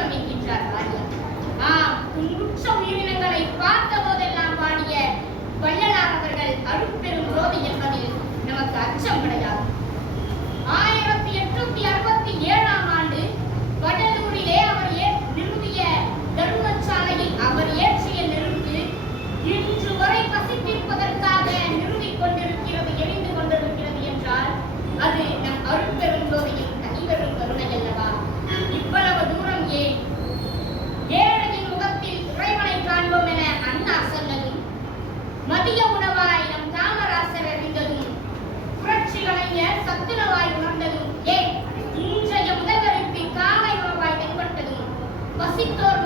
அது என்கின்றார் ஆம் உயிரினங்களை பார்த்த compositor